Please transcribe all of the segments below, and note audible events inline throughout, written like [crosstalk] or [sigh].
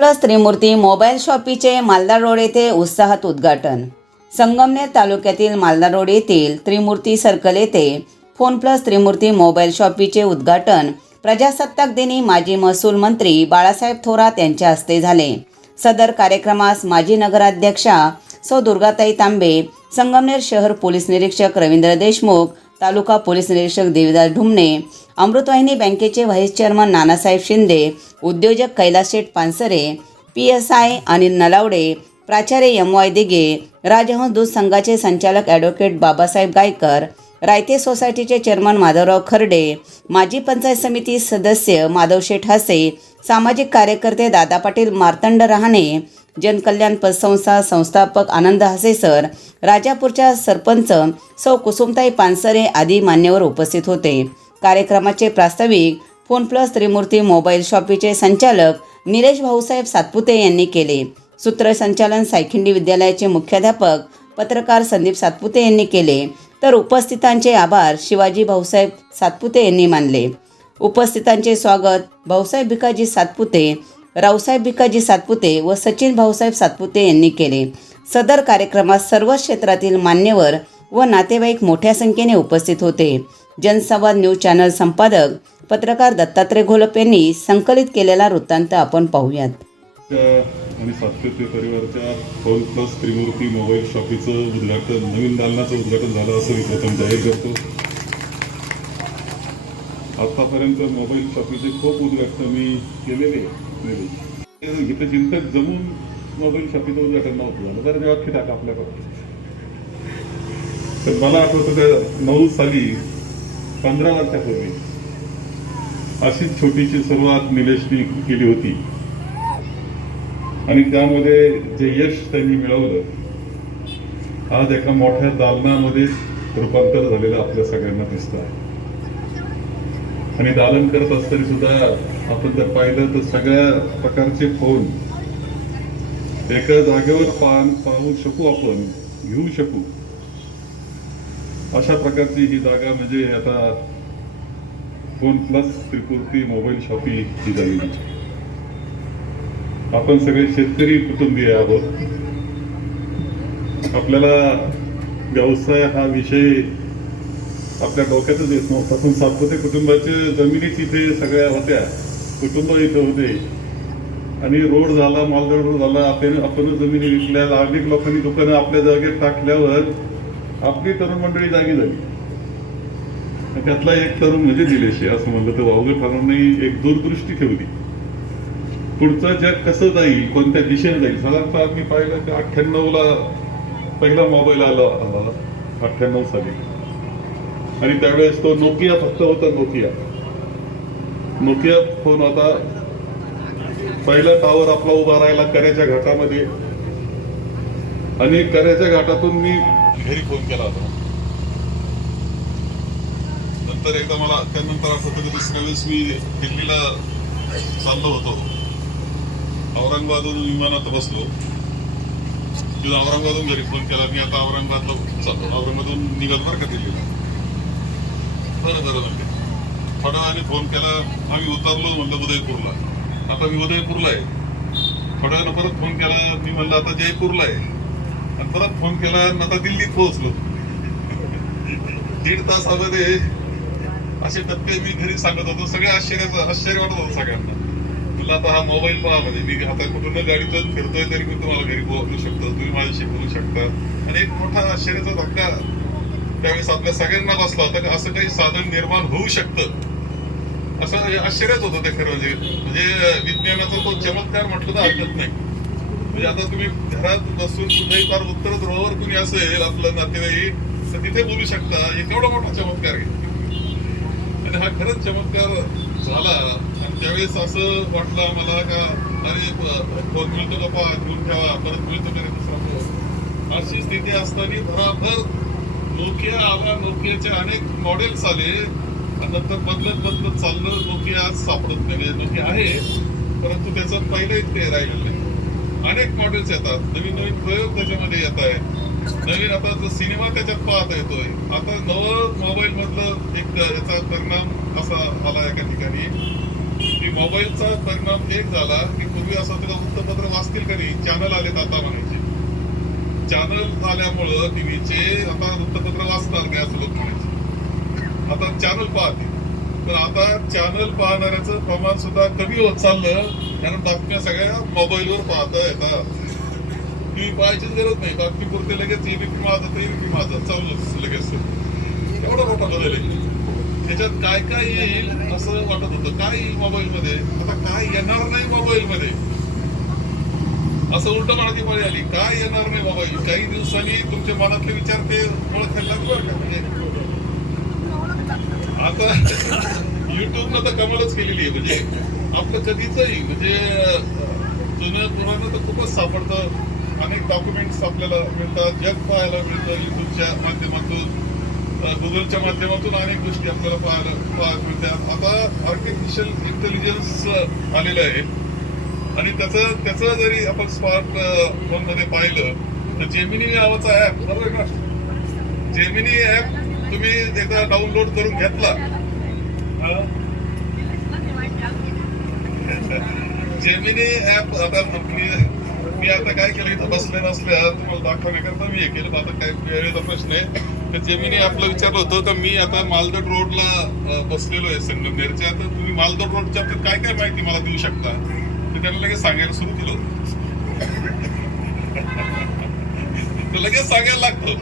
Plus Trimurti mobile शॉपीचे मालदार road येथे उत्साहात उद्घाटन. संगमनेर तालुक्यातील मालदार रोड येथील त्रिमूर्ती सर्कल येथे फोन प्लस त्रिमूर्ती मोबाईल शॉपीचे उद्घाटन प्रजासत्ताक दिनी माजी महसूल मंत्री बाळासाहेब थोरात यांच्या हस्ते झाले. सदर कार्यक्रमास माजी नगराध्यक्षा सौ दुर्गाताई तांबे संगमनेर शहर पोलीस निरीक्षक रवींद्र देशमुख तालुका पोलीस निरीक्षक देवीदास ढुमणे अमृतवाहिनी बँकेचे व्हाईस चेअरमन नानासाहेब शिंदे उद्योजक Kailas Sheth Pansare P S I Anil Nalawade प्राचार्य एम वाय दिगे राजहंस दूध संघाचे संचालक ॲडव्होकेट बाबासाहेब गायकर रायते सोसायटीचे चेअरमन माधवराव खर्डे माजी पंचायत समिती सदस्य माधव शेठ हासे सामाजिक कार्यकर्ते दादा पाटील मार्तंड रहाणे जनकल्याण पतसंस्था संस्थापक आनंद हसे सर राजापूरच्या सरपंच सौ कुसुमताई पानसरे आदी मान्यवर उपस्थित होते. कार्यक्रमाचे प्रास्ताविक फोन प्लस त्रिमूर्ती मोबाईल शॉपीचे संचालक निलेश भाऊसाहेब सातपुते यांनी केले. सूत्रसंचालन सायखिंडी विद्यालयाचे मुख्याध्यापक पत्रकार संदीप सातपुते यांनी केले. तर उपस्थितांचे आभार शिवाजी भाऊसाहेब सातपुते यांनी मानले. उपस्थितांचे स्वागत भाऊसाहेब भिकाजी सातपुते रावसाहेब भिकाजी सातपुते व सचिन भाऊसाहेब सातपुते यांनी केले. सदर कार्यक्रमात सर्व क्षेत्रातील मान्यवर व नातेवाईक मोठ्या संख्येने उपस्थित होते. जनसंवाद न्यूज चॅनल संपादक पत्रकार दत्तात्रय घोलप यांनी संकलित केलेला वृत्तांत आपण पाहूयात. आणि सातपुते परिवाराच्या फोन प्लस त्रिमूर्ती मोबाईल शॉपीचं उद्घाटन नवीन दालनाचं उद्घाटन झालं असं मी प्रथम जाहीर करतो. आतापर्यंत मोबाईल शॉपीचे खूप उद्घाटन मी केलेले केलेले. इथं चिंतक जमून मोबाईल शॉपीचं उद्घाटन नव्हतं झालं तर जेव्हा टाका आपल्याकडे. तर मला आठवतं त्या नऊ साली पंधरा वर्षापूर्वी अशीच छोटीशी सुरुवात निलेशनी केली होती. आणि त्यामध्ये जे यश त्यांनी मिळवलं आज एका मोठ्या दालनामध्ये रूपांतर झालेलं आपल्या सगळ्यांना दिसतं आहे. आणि दालन करत असताना सुद्धा आपण जर पाहिलं तर सगळ्या प्रकारचे फोन एका जागेवर पाहून पाहू शकू आपण घेऊ शकू. अशा प्रकारची ही जागा म्हणजे आता phone plus Trimurti mobile shoppe ही जागी आपण सगळे शेतकरी कुटुंबीय आहोत. आपल्याला व्यवसाय हा विषय आपल्या डोक्यातच येत नव्हता. पण सातपुते कुटुंबाच्या जमिनीच इथे सगळ्या होत्या. कुटुंब इथे होते. आणि रोड झाला मालदड रोड झाला आपण आपण जमिनी विकल्या. अनेक लोकांनी दुकानं आपल्या जागेत टाकल्यावर आपली तरुण मंडळी जागी झाली. त्यातला एक तरुण म्हणजे निलेश असं म्हणलं तर वावगे ठाकरांनी एक दूरदृष्टी ठेवली. पुढचं जग कसं जाईल कोणत्या दिशेने जाईल? साधारणतः आम्ही पाहिलं की अठ्ठ्याण्णव ला पहिला मोबाईल आला आला अठ्ठ्याण्णव साली. आणि त्यावेळेस तो नोकिया फक्त होता नोकिया. नोकिया फोन होता. पहिला टावर आपला उभा राहिला कऱ्याच्या घाटामध्ये. आणि कऱ्याच्या घाटातून मी घरी फोन केला होता. नंतर एकदा मला त्यानंतर आठवतं की दुसऱ्या वेळेस मी दिल्लीला चाललो होतो. औरंगाबादहून विमानात बसलो. तिथं औरंगाबादहून घरी फोन केला. मी आता औरंगाबादला चाललो. औरंगाबादहून निघत बरं का दिल्लीला. बरं बरं म्हणजे. थोड्या वेळाने फोन केला आम्ही उतरलो म्हणलं उदयपूरला. आता मी उदयपूरला आहे. थोड्या वेळानं परत फोन केला मी म्हणलं आता जयपूरला आहे. आणि परत फोन केला आणि आता दिल्लीत पोहोचलो. दीड तासामध्ये असे टप्पे मी घरी सांगत होतो. सगळे आश्चर्याचं आश्चर्य वाटत होतं सगळ्यांना. तुला आता हा मोबाईल पहा म्हणजे मी आता कुठून गाडीतून फिरतोय तरी मी तुम्हाला घरी पोहोचू शकतो. तुम्ही माझ्याशी बोलू शकता. आणि एक मोठा आश्चर्याचा धक्का त्यावेळेस आपल्या सगळ्यांना बसला होता की असं काही साधन निर्माण होऊ शकतं. असं म्हणजे आश्चर्यच होतं ते खरं म्हणजे. म्हणजे विज्ञानाचा तो चमत्कार म्हटलं तर हरकत नाही. म्हणजे आता तुम्ही घरात बसून कुठेही फार उत्तर ध्रुवावर कुणी असेल आपलं नातेवाईक तर तिथे बोलू शकता हे केवढा मोठा चमत्कार आहे. आणि हा खरंच चमत्कार झाला. आणि त्यावेळेस असं वाटलं आम्हाला का अरे प- फोन मिळतो का? पा घेऊन ठेवा परत मिळतो का दुसरा फोन? अशी स्थिती असताना भराभर नोकिया आला नोकियाचे अनेक मॉडेल्स आले. नंतर बदलत बदलत चाललं. नोकिया आज सापडत नाही. नोकिया आहे परंतु त्याचं पहिलं इतके राहिलेलं नाही. अनेक मॉडेल्स येतात. नवीन नवीन प्रयोग त्याच्यामध्ये येत आहे नवीन आता जो सिनेमा त्याच्यात पाहता येतोय. आता नवं मोबाईल मधलं एक याचा परिणाम असा आला एका ठिकाणी की मोबाईलचा परिणाम एक झाला की पूर्वी असं त्याला वृत्तपत्र वाचतील का नाही? चॅनल आलेत आता म्हणायचे. चॅनल आल्यामुळं टीव्हीचे आता वृत्तपत्र वाचणार नाही असं लोक म्हणायचे आता चॅनल पाहते. तर आता चॅनल पाहणाऱ्याचं प्रमाण सुद्धा कमी होत चाललं कारण बातम्या सगळ्या मोबाईलवर पाहता येतात. टीव्ही पाहायचीच गरज नाही. बातमी पुरते लगेच एबीपी माझा तर एबीपी माझा. चालूच लगेच. एवढा मोठा बदल आहे. त्याच्यात काय काय येईल असं वाटत होतं. काय येईल मोबाईल मध्ये आता काय येणार नाही मोबाईल मध्ये असं उलट माहिती पाळी आली. काय येणार नाही बाबा? काही दिवसांनी तुमच्या मनातले विचार ते ओळखायला बरं का? म्हणजे आता युट्यूबनं तर कमालच केलेली आहे. म्हणजे आपलं कधीचही म्हणजे जुन्या पुरानं तर खूपच सापडतं. अनेक डॉक्युमेंट्स आपल्याला मिळतात. जग पाहायला मिळतं युट्यूबच्या माध्यमातून गुगलच्या माध्यमातून अनेक गोष्टी आपल्याला पाहायला पाहायला मिळतात. आता आर्टिफिशियल इंटेलिजन्स आलेलं आहे. आणि त्याचं त्याचं जरी आपण स्मार्ट फोनमध्ये पाहिलं तर जेमिनी नावाचा ऍप बरोबर का? जेमिनी ऍप तुम्ही एकदा डाउनलोड करून घेतला. जेमिनी ऍप [laughs] आता मी मी आता काय केलं इथं बसले नसल्या तुम्हाला दाखवण्याकरता मी हे केलं आता काय वेळेचा प्रश्न आहे. तर जेमिनी ऍपला विचारलं होतं तर मी आता मालदड रोडला बसलेलो आहे संगमनेरच्या तर तुम्ही मालदड रोडच्या काय काय माहिती मला देऊ शकता? मी त्याला लगेच सांगायला सुरू केलं तर लगेच सांगायला लागतो.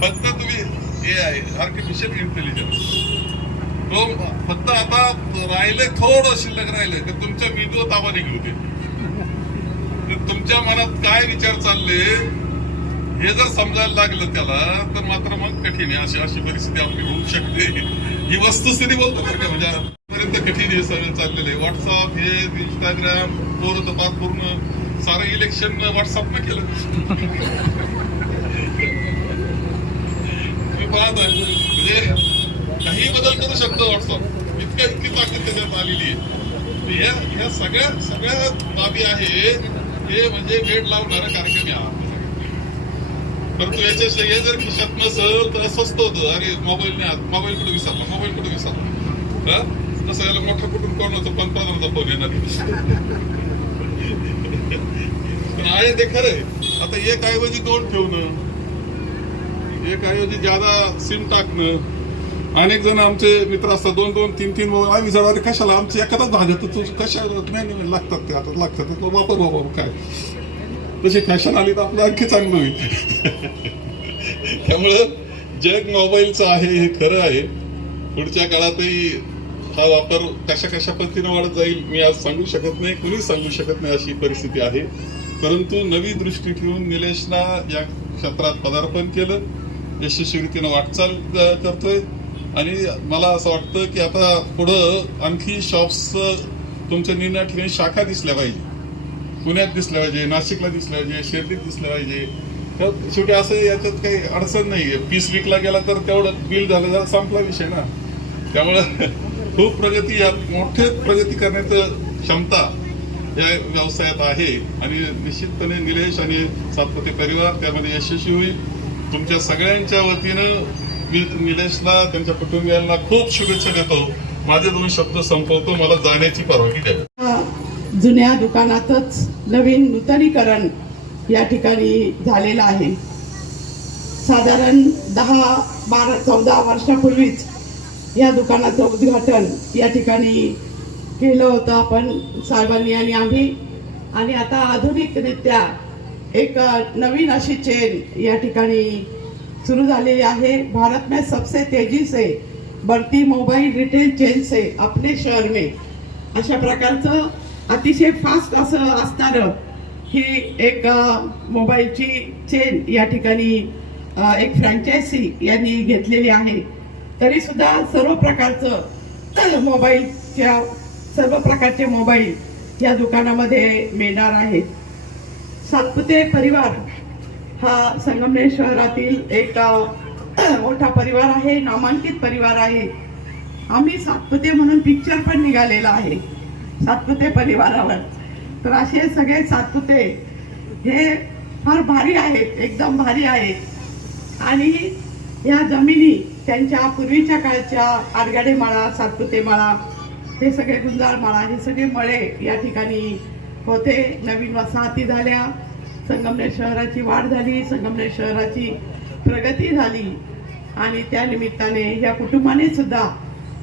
फक्त तुम्ही हे आहे आर्टिफिशियल इंटेलिजन्स तो फक्त आता राहिले थोडं शिल्लक राहिलं तर तुमच्या मेंदू ताबा निघू दे तुमच्या मनात काय विचार चालले हे जर समजायला लागलं त्याला तर मात्र मग कठीण आहे. अशी अशी परिस्थिती आपली होऊ शकते. ही वस्तुस्थिती बोलतो बरं का म्हणजे पर्यंत कठीण हे सगळं चाललेलं आहे? व्हॉट्सअप हे इंस्टाग्राम पोर तपास पूर्ण सारं इलेक्शन व्हॉट्सअपनं केलं. मी पाहत आहे. म्हणजे काही बदल करू शकतो व्हॉट्सअप इतक्या इतकी ताकद त्याच्यात आलेली आहे. या या सगळ्या सगळ्या बाबी आहे हे म्हणजे वेळ लावणारा कार्यक्रम आहे. परंतु याच्या हे जर खिशात नसेल तर स्वस्त होतं. अरे मोबाईल नाही मोबाईल कुठे विसरला? मोबाईल कुठे विसरला? असं तसं मोठं कुठून कोण होतं पंतप्रधानाचा फोन येणार. आहे ते खरंय आता एक ऐवजी दोन ठेवणं एक ऐवजी ज्यादा सिम टाकणं अनेक जण आमचे मित्र असतात दोन दोन तीन तीन आम्ही जरा अरे कशाला? आमचे एखादाच भाज्या तर तू नाही लागतात ते आता? लागतात ते? वापर बाबा काय? तशी फॅशन आली तर आपलं आणखी चांगलं होईल. त्यामुळं जग मोबाईलचं आहे हे खरं आहे. पुढच्या काळातही हा वापर कशा कशा पद्धतीने वाढत जाईल मी आज सांगू शकत नाही कुणीच सांगू शकत नाही अशी परिस्थिती आहे. परंतु नवी दृष्टी ठेवून निलेशना या क्षेत्रात पदार्पण केलं यशस्वीरितीनं वाटचाल करतोय. आणि मला असं वाटतं की आता पुढं आणखी शॉप्स तुमच्या निर्णय ठिकाणी शाखा दिसल्या पाहिजे. पुण्यात दिसल्या पाहिजे नाशिकला दिसल्या पाहिजे शिर्डीत दिसल्या पाहिजे. तर शेवटी असं याच्यात काही अडचण नाही आहे पीस विकला गेला तर तेवढं बिल झालं जरा संपला विषय ना. त्यामुळं खूप प्रगती यात मोठे प्रगती करण्याचं क्षमता या व्यवसायात आहे. आणि निश्चितपणे निलेश आणि सातपते परिवार त्यामध्ये यशस्वी होईल. तुमच्या सगळ्यांच्या वतीनं मी निलेशला त्यांच्या कुटुंबियांना खूप शुभेच्छा देतो. माझे दोन शब्द संपवतो. मला जाण्याची परवानगी द्यावी जुन्या दुकानातच नवीन नूतनीकरण या ठिकाणी झालेलं आहे. साधारण दहा बारा चौदा वर्षापूर्वीच या दुकानाचं उद्घाटन या ठिकाणी केलं होतं आपण साहेबांनी आणि आम्ही. आणि आता आधुनिकरित्या एक नवीन अशी चेन या ठिकाणी सुरू झालेली आहे. भारत में सबसे तेजी से बढ़ती मोबाईल रिटेल चेन से अपने शहर में. अशा प्रकारचं अतिशय फास्ट असं असणारं ही एक मोबाईलची चेन या ठिकाणी एक फ्रँचायसी यांनी घेतलेली आहे. तरी सुद्धा सर्व प्रकारचं मोबाईलच्या सर्व प्रकारचे मोबाईल या दुकानामध्ये मिळणार आहेत. सातपुते परिवार हा संगमनेर शहरातील एक [clears throat] मोठा परिवार आहे नामांकित परिवार आहे. आम्ही सातपुते म्हणून पिक्चर पण निघालेला आहे. सातपुते परिवारावर. तर असे सगळे सातपुते हे फार भारी आहेत एकदम भारी आहेत. आणि या जमिनी त्यांच्या पूर्वीच्या काळच्या आरगाडे माळा सातपुते माळा हे सगळे गुंजाळ माळा हे सगळे मळे या ठिकाणी होते. नवीन वसाहती झाल्या संगमनेर शहराची वाढ झाली संगमनेर शहराची प्रगती झाली. आणि त्या निमित्ताने या कुटुंबाने सुद्धा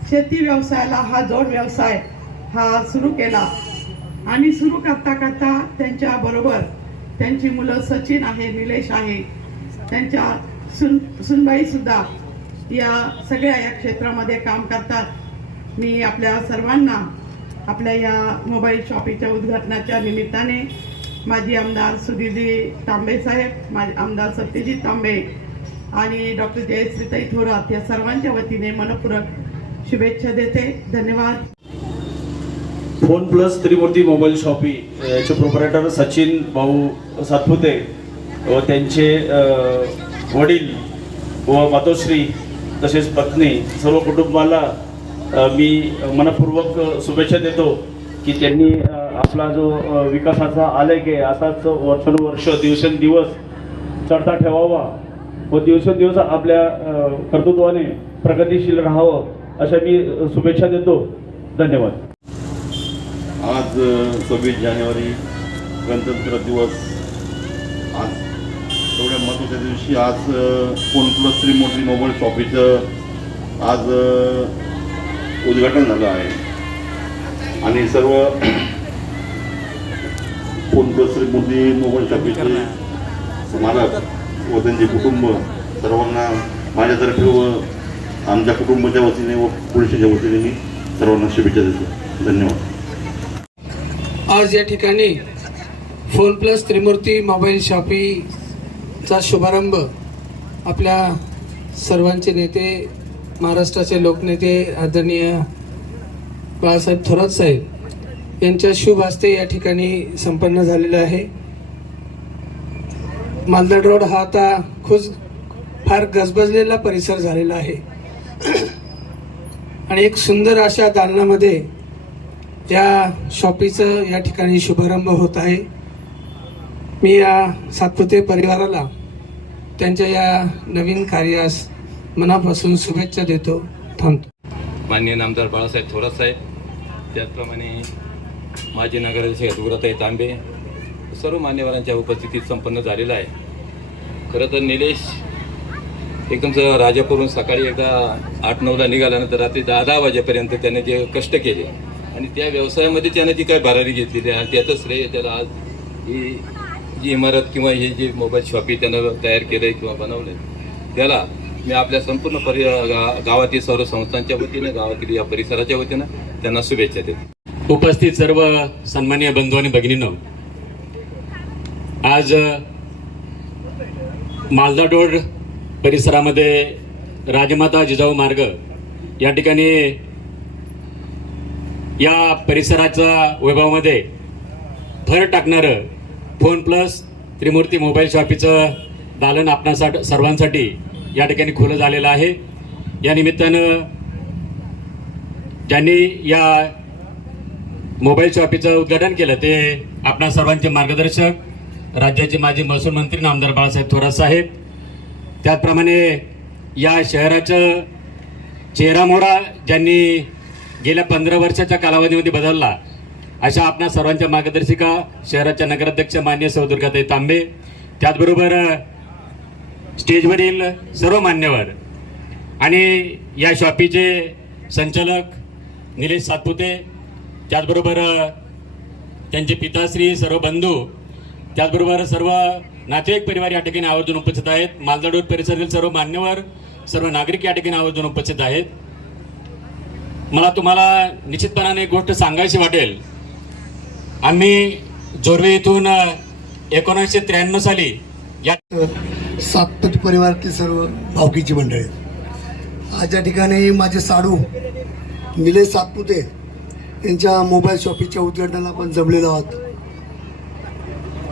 शेती व्यवसायाला हा जोड व्यवसाय हा सुरू केला. आणि सुरू करता करता त्यांच्या बरोबर त्यांची मुलं सचिन आहे निलेश आहे त्यांच्या सुन सुनबाई सुद्धा या सगळ्या या क्षेत्रामध्ये काम करतात. मी आपल्या सर्वांना आपल्या या मोबाईल शॉपीच्या उद्घाटनाच्या निमित्ताने माजी आमदार सुधीरजी तांबे साहेब माझे आमदार सत्यजित तांबे आणि डॉक्टर जयश्रीताई थोरात या सर्वांच्या वतीने मनपूरक शुभेच्छा देते. धन्यवाद. Phone plus Trimurti mobile shoppy याचे प्रोपरेटर सचिन भाऊ सातपुते व त्यांचे वडील व मातोश्री तसेच पत्नी सर्व कुटुंबाला मी मनपूर्वक शुभेच्छा देतो की त्यांनी आपला जो विकासाचा आलेख आहे असाच वर्षानुवर्ष दिवसेंदिवस चढता ठेवावा व दिवसेंदिवस आपल्या कर्तृत्वाने प्रगतिशील राहावं अशा मी शुभेच्छा देतो. धन्यवाद. आज सव्वीस जानेवारी गणतंत्र दिवस. आज एवढ्या महत्त्वाच्या दिवशी आज फोन प्लस त्रिमूर्ती मोबाईल शॉपीचं आज उद्घाटन झालं आहे. आणि सर्व फोन प्लस त्रिमूर्ती मोबाईल शॉपीचे मालक व त्यांचे कुटुंब सर्वांना माझ्यातर्फे व आमच्या कुटुंबाच्या वतीने व पुरुषाच्या वतीने मी सर्वांना शुभेच्छा देतो. धन्यवाद. आज या ठिकाणी phone plus Trimurti mobile shoppe चा शुभारंभ आपल्या सर्वांचे नेते महाराष्ट्राचे लोकनेते आदरणीय बाळासाहेब थोरात साहेब यांच्या शुभ हस्ते या ठिकाणी संपन्न झालेलं आहे. मालदड रोड हा आता खुश फार गजबजलेला परिसर झालेला आहे. आणि एक सुंदर अशा दालनामध्ये या शॉपीचं या ठिकाणी शुभारंभ होत आहे. मी या सातपुते परिवाराला त्यांच्या या नवीन कार्यास मनापासून शुभेच्छा देतो थांबतो. माननीय नामदार बाळासाहेब थोरात साहेब त्याचप्रमाणे माजी नगराध्यक्ष दुर्गाताई तांबे सर्व मान्यवरांच्या उपस्थितीत संपन्न झालेलं आहे. खरं तर निलेश एकदम स- सकाळी एकदा आठ नऊला निघाल्यानंतर रात्री दहा दहा वाजेपर्यंत त्याने जे कष्ट केले आणि त्या व्यवसायामध्ये त्याने जी काय भरारी घेतलेली आहे आणि त्याचं श्रेय त्याला आज ही जी इमारत किंवा हे जे मोबाईल शॉपी त्यानं तयार केलं आहे किंवा बनवलं आहे त्याला मी आपल्या संपूर्ण परि गा- गावातील सर्व संस्थांच्या वतीनं गावातील या परिसराच्या वतीनं त्यांना शुभेच्छा देतो. उपस्थित सर्व सन्मान्य बंधू आणि भगिनींनो आज मालदाडोड परिसरामध्ये राजमाता जिजाऊ मार्ग या ठिकाणी या परिसराच्या वैभवामध्ये भर टाकणारं फोन प्लस त्रिमूर्ती मोबाईल शॉपीचं दालन आपणासाठी सर्वांसाठी या ठिकाणी खुलं झालेलं आहे. या निमित्तानं ज्यांनी या मोबाईल शॉपीचं उद्घाटन केलं ते आपणा सर्वांचे मार्गदर्शक राज्याचे माजी महसूल मंत्री नामदार बाळासाहेब थोरात साहेब. त्याचप्रमाणे या शहराचं चेहरामोहरा ज्यांनी गेल्या पंधरा वर्षाच्या कालावधीमध्ये बदलला अशा आपणा सर्वांच्या मार्गदर्शिका शहराच्या नगराध्यक्ष मान्य सौदुर्गाताई तांबे. त्याचबरोबर स्टेजवरील सर्व मान्यवर आणि या शॉपीचे संचालक निलेश सातपुते त्याचबरोबर त्यांचे पिताश्री सर्व बंधू त्याचबरोबर सर्व नातेवाईक परिवार या ठिकाणी आवर्जून उपस्थित आहेत. मालदाडोर परिसरातील सर्व मान्यवर सर्व नागरिक या ठिकाणी आवर्जून उपस्थित आहेत. मला तुम्हाला निश्चितपणाने एक गोष्ट सांगायची वाटेल. आम्ही जोरवे इथून एकोणीसशे त्र्याण्णव साली या सातपट परिवारातील सर्व भावकीची मंडळी आज या ठिकाणी माझे साडू निलेश सातपुते यांच्या मोबाईल शॉपीच्या उद्घाटनाला आपण जमलेलो आहोत.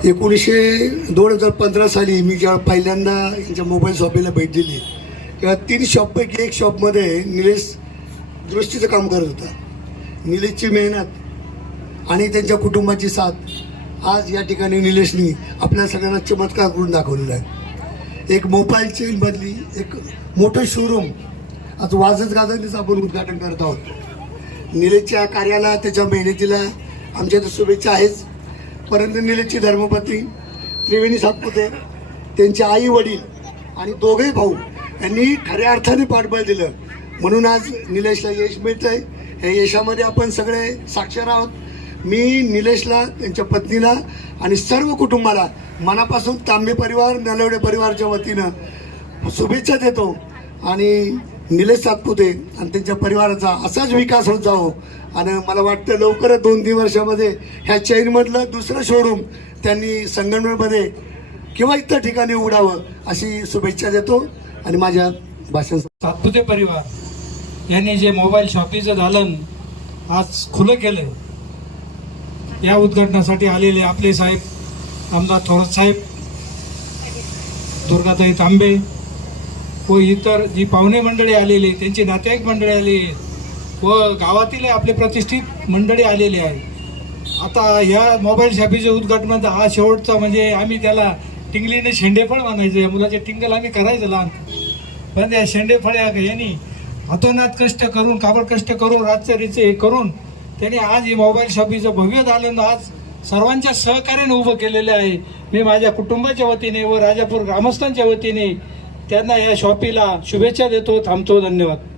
एकोणीसशे दोन हजार पंधरा साली मी ज्या पहिल्यांदा यांच्या मोबाईल शॉपीला भेट दिली तेव्हा तीन शॉपपैकी एक शॉपमध्ये निलेश दृष्टीचं काम करत होता. निलेशची मेहनत आणि त्यांच्या कुटुंबाची साथ. आज या ठिकाणी निलेशनी आपल्या सगळ्यांना चमत्कार करून दाखवलेला आहे. एक मोबाईल चेनमधली एक मोठं शोरूम आज वाजत गाजतच आपण उद्घाटन करत आहोत. निलेशच्या कार्याला त्याच्या मेहनतीला आमच्या तर शुभेच्छा आहेच. परंतु निलेशची धर्मपत्नी त्रिवेणी सातपुते त्यांचे आई वडील आणि दोघे भाऊ यांनी खऱ्या अर्थाने पाठबळ दिलं. म्हणून आज निलेशला यश मिळतं आहे या यशामध्ये आपण सगळे साक्षर आहोत. मी निलेशला त्यांच्या पत्नीला आणि सर्व कुटुंबाला मनापासून तांबे परिवार नलवडे परिवारच्या वतीनं शुभेच्छा देतो. आणि निलेश सातपुते आणि त्यांच्या परिवाराचा असाच विकास होत जावो. आणि मला वाटतं लवकरच दोन तीन वर्षामध्ये ह्या चैनमधलं दुसरं शोरूम त्यांनी संगमनेरमध्ये किंवा इतर ठिकाणी उघडावं अशी शुभेच्छा देतो. आणि माझ्या भाषण सातपुते परिवार यांनी जे मोबाईल शॉपीचं दालन आज खुलं केलं या उद्घाटनासाठी आलेले आपले साहेब आमदार थोरात साहेब दुर्गाताई तांबे व इतर जी पाहुणे मंडळी आलेली त्यांची नातेवाईक मंडळी आलेली व गावातील आपले प्रतिष्ठित मंडळी आलेले आहे आता या मोबाईल शॉपीचे उद्घाटनाचा हा शेवटचा म्हणजे आम्ही त्याला टिंगलीने शेंडेफळ म्हणायचं या मुलाचे टिंगल आम्ही करायचं लहान. पण या शेंडेफळ या यांनी हातोनात कष्ट करून काबड कष्ट करून रातचरीचे हे करून त्यांनी आज ही मोबाईल शॉपीचं भव्य दालन आज सर्वांच्या सहकार्याने उभं केलेलं आहे. मी माझ्या कुटुंबाच्या वतीने व राजापूर ग्रामस्थांच्या वतीने त्यांना या शॉपीला शुभेच्छा देतो थांबतो धन्यवाद.